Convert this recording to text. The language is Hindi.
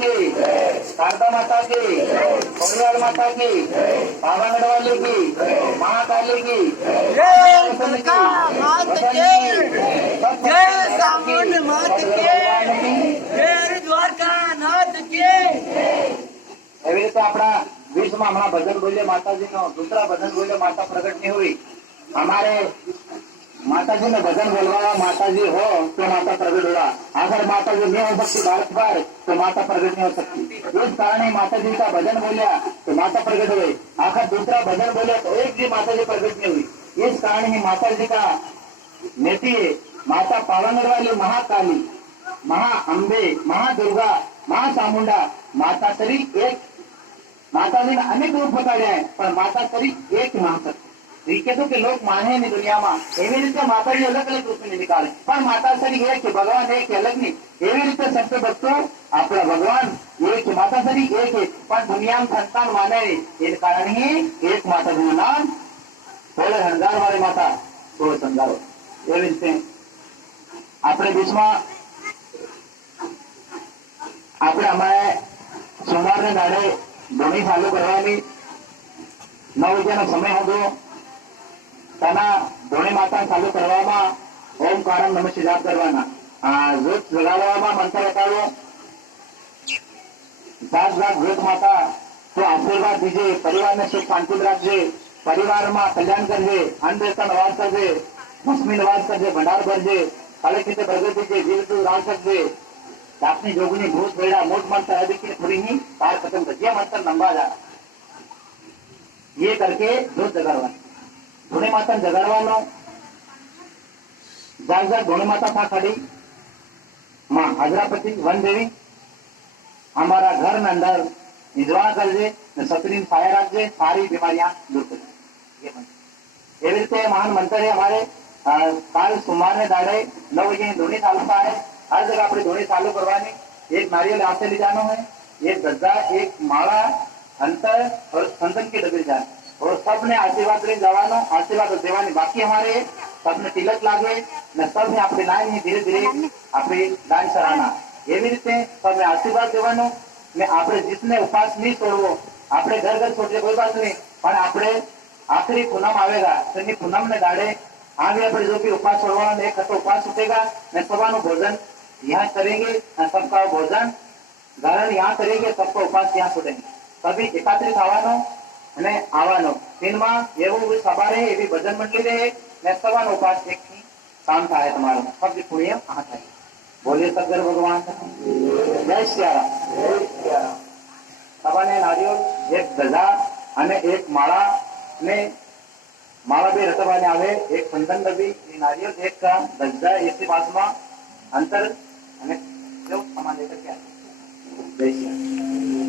की, शारदा माता की, कोरियाल माता की, पावागढ़ वाले की, महाकाली की, जय दुर्गा मात की, जय चामुंड मात की, जय हरिद्वारकानाथ की। એવી રીતે આપણા વિશ્વમાં હમણાં ભજન બોલ્યો માતાજીનો, દૂસરા ભજન બોલ્યો માતા પ્રગટ નહીં हुई। हमारे माताजी ने भजन बोलवाया माताजी हो तो माता प्रगट होगा, अगर माताजी नहीं हो सकती भारत पर तो माता प्रगट नहीं हो सकती। इस कारण ही माताजी का भजन बोलिया तो माता प्रगट हुई, आखिर दूसरा भजन बोलिया तो एक भी माताजी प्रगट नहीं हुई। इस कारण ही माताजी का नेती माता पावागढ़ वाली महाकाली, महा अंबे, महादुर्गा, महाचामुंडा माता तरी एक, माताजी ने अनेक रूप बताया है पर माता तरी एक महाशक्ति। कहें कि लोग माने नहीं दुनिया में एवं रीते माता जी अलग अलग रूप में निकाले पर माता तरी एक है, भगवान एक अलग नहीं। एवं रीते संत भक्तों अपना भगवान एक है, माता तरी एक है पर दुनिया में संतान माने इन कारण ही एक माता जी नाम 16,000 वाली माता 16,000। एवं रीते अपने बीच में આપણે અમારે સોમવારને દાડે ધોની ચાલુ કરવાની 9 વાગ્યાનો સમય હતો, તેના ધોની માતા ચાલુ કરવામાં ઓમકારમ નમઃ શિવાય જાપ કરવાના, જોત જગાડવામાં મંત્ર લગાડવો, 10 જોત માતા તો આશીર્વાદ દીજે, પરિવારને સુખ શાંતિ રાખજે, પરિવારમાં કલ્યાણ કરજે, અન્નદેવતા નવાજ કરજે, લક્ષ્મી નવાજ કરજે, ભંડાર ભરજે, કાલે રીતે પ્રગતિ દીજે, જીવતું રાજ કરજે, अपनी जोगनी भूत बेड़ा मोट मंत्र है देखिए थोड़ी ही पार खत्म कर दिया, मंत्र लंबा जा रहा। ये करके जोत जगाड़वा, धोनी माता जगाड़वानो, जाग धोनी माता था खड़ी माँ हजरापति वन देवी हमारा घर में अंदर निजवा करजे, सतरी फायर रखजे, सारी बीमारियां दूर कर। ये मंत्र एवं रीते महान मंत्र है हमारे। काल सोमवार ने दाड़े 9 बजे धोनी चालता है, हर जगह अपनी धोनी चालू करवानी, एक नारियल हाथ से ले जाना है, एक गद्दा, एक माला, अंतर और संतन की डबी जाए और सबने आशीर्वाद ले जवानो, आशीर्वाद देवानी। बाकी हमारे सबने तिलक लागे न सबने अपनी लाइन ही धीरे धीरे अपनी लाइन सराहना। एवं रीते सबने आशीर्वाद देवानो ने आपने जितने उपास नहीं छोड़वो, आपने घर घर छोड़े कोई बात नहीं, पर आपने आखिरी पूनम आवेगा तो पूनम ने दाड़े आगे अपने जो भी उपास छोड़वाना, एक खतो उपास उठेगा न सवानो भोजन यहाँ करेंगे, सबका भोजन ग्रहण यहाँ करेंगे, सबका उपास यहाँ छूटेंगे, सभी एकत्रित आवानो અને આવાનો દિનમાં એવું સવારે એવી ભજન મંડળી રહે ને સવારનો ઉપાસ એક થી કામ થાય તમારો સબથી પુણ્ય આ થાય। બોલે સદગુરુ ભગવાન જય સિયારામ। સવાને નારિયેળ એક ગજા અને એક માળા ને માળા બે રતવાને આવે, એક ચંદન ડબ્બી નારિયેળ એક ગજા એસી પાસમાં અંતર અને જો સામાન લેकर क्या जय सिया।